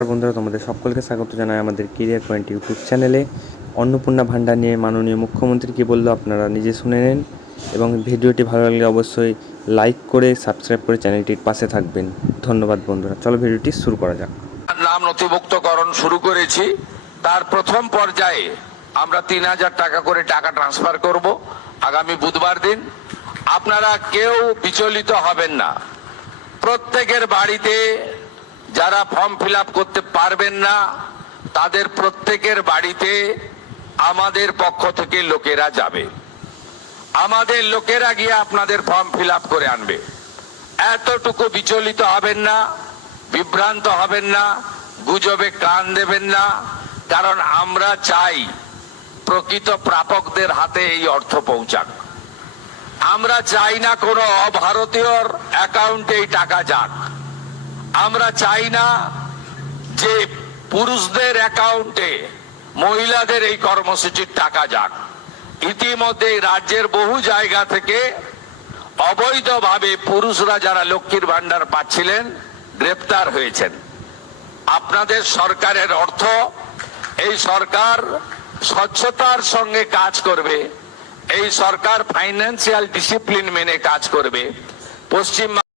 বন্ধুরা, তোমাদের সকলকে স্বাগত জানাই আমাদের কেরিয়ার পয়েন্ট ইউটিউব চ্যানেলে। অন্নপূর্ণা ভাণ্ডার নিয়ে মাননীয় মুখ্যমন্ত্রী কী বললো আপনারা নিজে শুনে নেন, এবং ভিডিওটি ভালো লাগলে অবশ্যই লাইক করে সাবস্ক্রাইব করে চ্যানেলটির পাশে থাকবেন। ধন্যবাদ বন্ধুরা, চলো ভিডিওটি শুরু করা যাক। নাম নথিভুক্তকরণ শুরু করেছি। তার প্রথম পর্যায়ে আমরা ৩,০০০ টাকা করে টাকা ট্রান্সফার করব আগামী বুধবার দিন। আপনারা কেউ বিচলিত হবেন না। প্রত্যেকের বাড়িতে যারা ফর্ম ফিল আপ করতে পারবেন না তাদের প্রত্যেকের বাড়িতে আমাদের পক্ষ থেকে লোকেরা যাবে। আমাদের লোকেরা গিয়ে আপনাদের ফর্ম ফিল আপ করে আনবে। এতটুকু বিচলিত হবেন না, বিভ্রান্ত হবেন না, গুজবে কান দেবেন না। কারণ আমরা চাই প্রকৃত প্রাপকদের হাতে এই অর্থ পৌঁছাক। আমরা চাই না কোনো অভারতীয়র অ্যাকাউন্টে এই টাকা যাক। আমরা চাই না যে পুরুষদের অ্যাকাউন্টে মহিলাদের এই কর্মসূচির টাকা যাক। ইতিমধ্যে রাজ্যের বহু জায়গা থেকে অবৈধভাবে পুরুষরা যারা লক্ষ্মীর ভান্ডার পাচ্ছিলেন গ্রেপ্তার হয়েছেন। আপনাদের সরকারের অর্থ, এই সরকার স্বচ্ছতার সঙ্গে কাজ করবে, এই সরকার ফাইন্যান্সিয়াল ডিসিপ্লিন মেনে কাজ করবে। পশ্চিম